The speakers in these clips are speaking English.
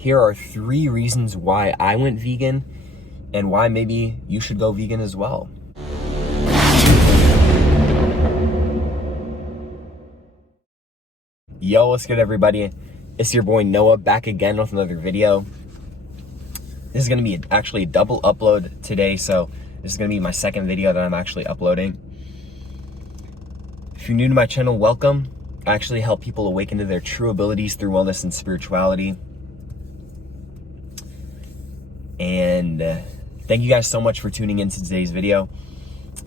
Here are 3 reasons why I went vegan and why maybe you should go vegan as well. Yo, what's good, everybody? It's your boy Noah back again with another video. This is going to be actually a double upload today, so this is going to be my second video that I'm actually uploading. If you're new to my channel, welcome. I actually help people awaken to their true abilities through wellness and spirituality. And thank you guys so much for tuning into today's video.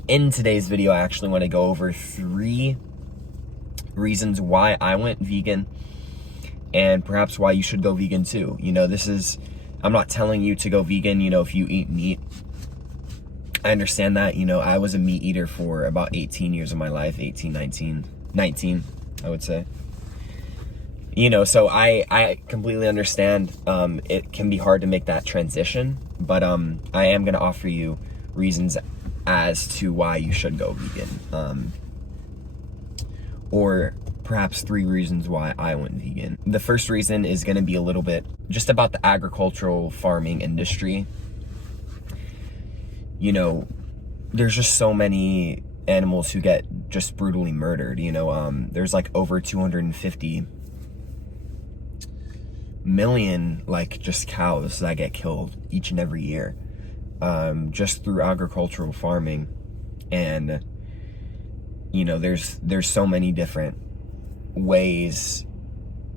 In today's video, I actually want to go over 3 reasons why I went vegan and perhaps why you should go vegan too. You know, I'm not telling you to go vegan, if you eat meat. I understand that, I was a meat eater for about 18 years of my life, 19, I would say. So I completely understand it can be hard to make that transition, but I am going to offer you reasons as to why you should go vegan. Or perhaps 3 reasons why I went vegan. The first reason is going to be a little bit just about the agricultural farming industry. There's just so many animals who get just brutally murdered. There's like over 250 million just cows that get killed each and every year, just through agricultural farming. And there's so many different ways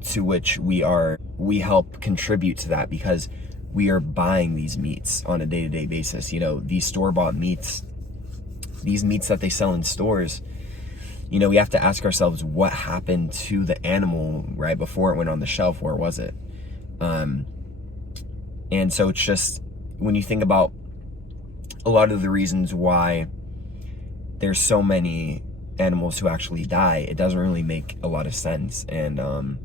to which we help contribute to that, because we are buying these meats on a day-to-day basis. These store-bought meats, these meats that they sell in stores, we have to ask ourselves, what happened to the animal right before it went on the shelf? Where was it? And so it's just, when you think about a lot of the reasons why there's so many animals who actually die, it doesn't really make a lot of sense. And I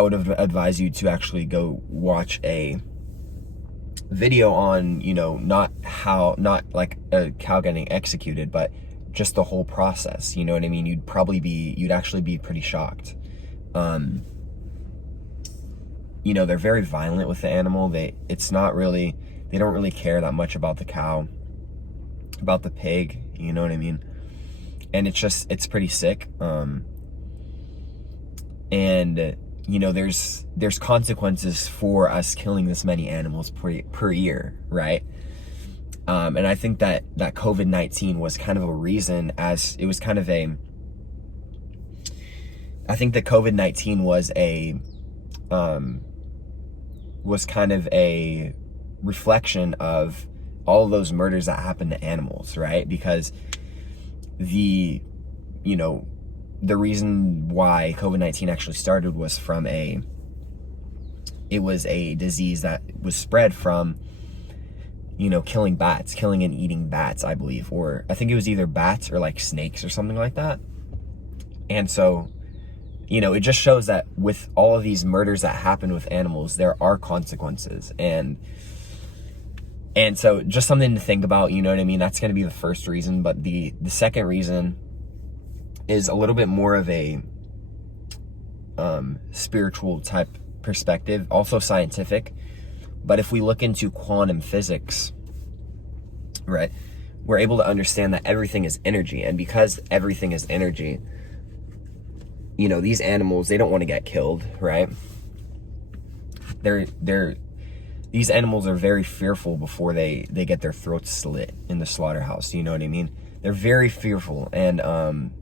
would advise you to actually go watch a video on, not like a cow getting executed, but just the whole process. You know what I mean? You'd actually be pretty shocked. They're very violent with the animal. They don't really care that much about the cow, about the pig, you know what I mean? And it's pretty sick. And there's consequences for us killing this many animals per year, right? And I think that COVID-19 was kind of a reason, as it was kind of I think that COVID-19 was kind of a reflection of all of those murders that happened to animals, right? Because the reason why COVID-19 actually started was it was a disease that was spread from, killing and eating bats, I believe. Or I think it was either bats or like snakes or something like that. And so, it just shows that with all of these murders that happen with animals, there are consequences. And so just something to think about, you know what I mean? That's going to be the first reason. But the second reason is a little bit more of a spiritual type perspective, also scientific. But if we look into quantum physics, right, we're able to understand that everything is energy. And because everything is energy, these animals, they don't want to get killed, right? These animals are very fearful before they get their throats slit in the slaughterhouse, you know what I mean? They're very fearful. And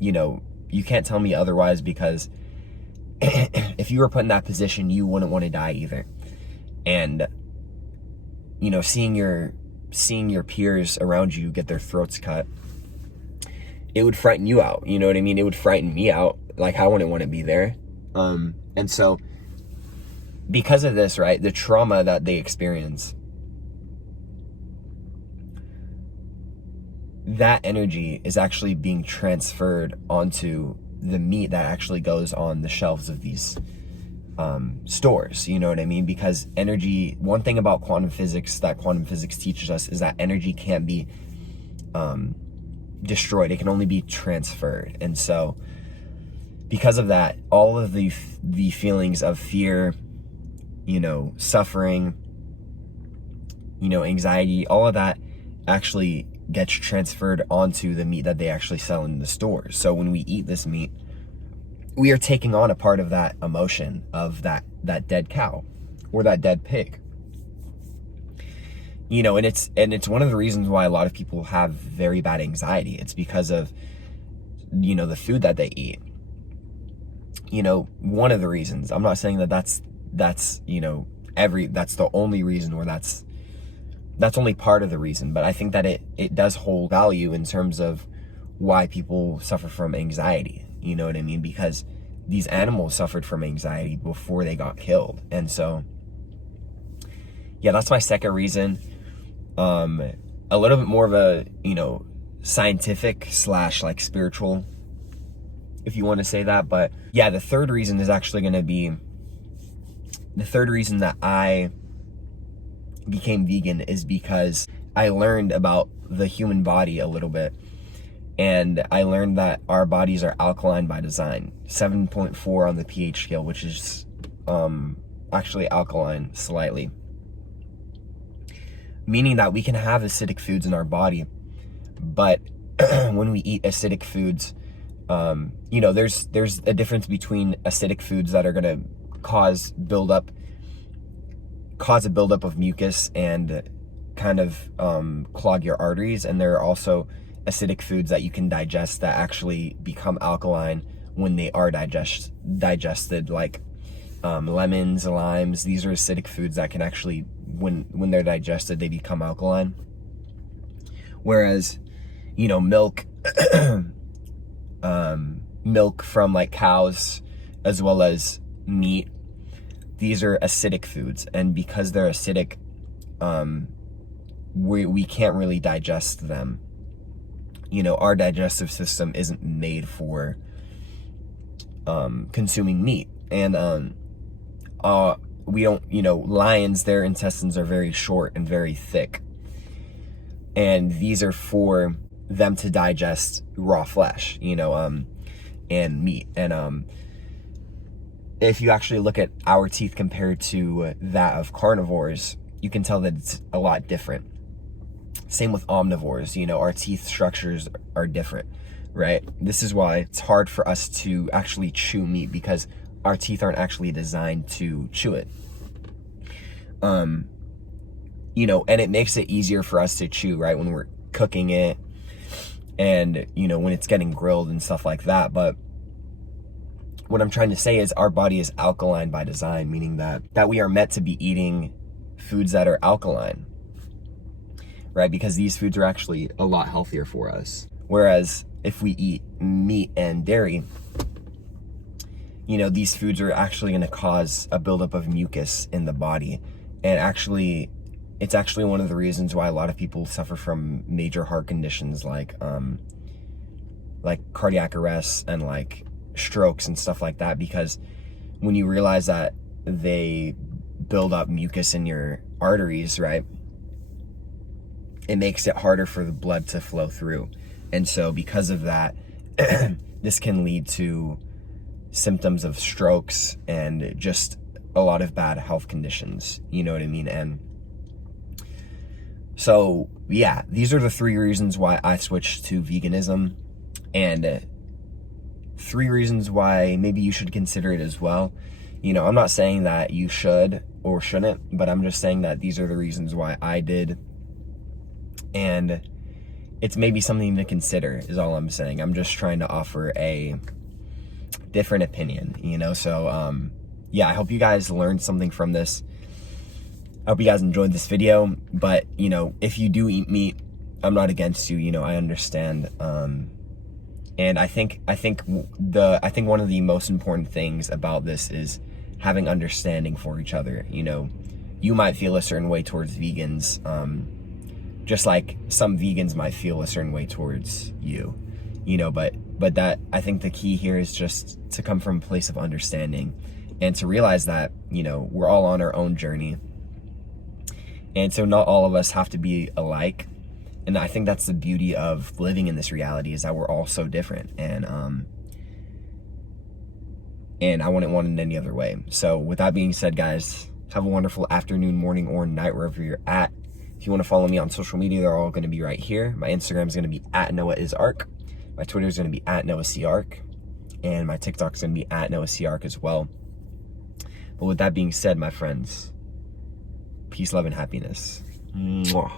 you can't tell me otherwise, because if you were put in that position, you wouldn't want to die either. And seeing your peers around you get their throats cut, it would frighten you out, you know what I mean? It would frighten me out. Like, I wouldn't want to be there. And so because of this, right, the trauma that they experience, that energy is actually being transferred onto the meat that actually goes on the shelves of these stores, you know what I mean? Because energy, one thing about quantum physics that quantum physics teaches us is that energy can't be destroyed. It can only be transferred. And so because of that, all of the feelings of fear, suffering, anxiety, all of that actually gets transferred onto the meat that they actually sell in the stores. So when we eat this meat, we are taking on a part of that emotion of that dead cow or that dead pig. And it's one of the reasons why a lot of people have very bad anxiety. It's because of, the food that they eat. One of the reasons. I'm not saying that's the only reason, or that's only part of the reason, but I think that it does hold value in terms of why people suffer from anxiety. You know what I mean? Because these animals suffered from anxiety before they got killed. And so, yeah, that's my second reason. A little bit more of a, scientific / like spiritual, if you want to say that. But yeah, the third reason is actually going to be, the third reason that I became vegan is because I learned about the human body a little bit. And I learned that our bodies are alkaline by design, 7.4 on the pH scale, which is actually alkaline slightly. Meaning that we can have acidic foods in our body, but when we eat acidic foods, there's a difference between acidic foods that are going to cause a buildup of mucus and kind of clog your arteries, and there are also acidic foods that you can digest that actually become alkaline when they are digested, like lemons, limes. These are acidic foods that can actually, when they're digested, they become alkaline. Whereas, milk, milk from like cows, as well as meat, these are acidic foods, and because they're acidic, we can't really digest them. Our digestive system isn't made for consuming meat. And we don't, lions, their intestines are very short and very thick. And these are for them to digest raw flesh, and meat. And if you actually look at our teeth compared to that of carnivores, you can tell that it's a lot different. Same with omnivores, our teeth structures are different, right? This is why it's hard for us to actually chew meat, because our teeth aren't actually designed to chew it. And it makes it easier for us to chew, right, when we're cooking it and, when it's getting grilled and stuff like that. But what I'm trying to say is our body is alkaline by design, meaning that we are meant to be eating foods that are alkaline, right? Because these foods are actually a lot healthier for us. Whereas if we eat meat and dairy, these foods are actually going to cause a buildup of mucus in the body. And actually, it's actually one of the reasons why a lot of people suffer from major heart conditions like cardiac arrests and like strokes and stuff like that, because when you realize that they build up mucus in your arteries, right, it makes it harder for the blood to flow through. And so because of that, this can lead to symptoms of strokes and just a lot of bad health conditions, you know what I mean? And so, yeah, these are the 3 reasons why I switched to veganism, and 3 reasons why maybe you should consider it as well. I'm not saying that you should or shouldn't, but I'm just saying that these are the reasons why I did. And it's maybe something to consider is all I'm saying. I'm just trying to offer a different opinion, So, yeah, I hope you guys learned something from this. I hope you guys enjoyed this video. But, if you do eat meat, I'm not against you, I understand. And I think one of the most important things about this is having understanding for each other. You might feel a certain way towards vegans, just like some vegans might feel a certain way towards you, but that, I think the key here is just to come from a place of understanding and to realize that, we're all on our own journey. And so not all of us have to be alike. And I think that's the beauty of living in this reality, is that we're all so different. And and I wouldn't want it any other way. So with that being said, guys, have a wonderful afternoon, morning, or night, wherever you're at. If you want to follow me on social media, they're all going to be right here. My Instagram is going to be @NoahIsArk. My Twitter is going to be @NoahCArk. And my TikTok is going to be @NoahCArk as well. But with that being said, my friends, peace, love, and happiness. Mwah.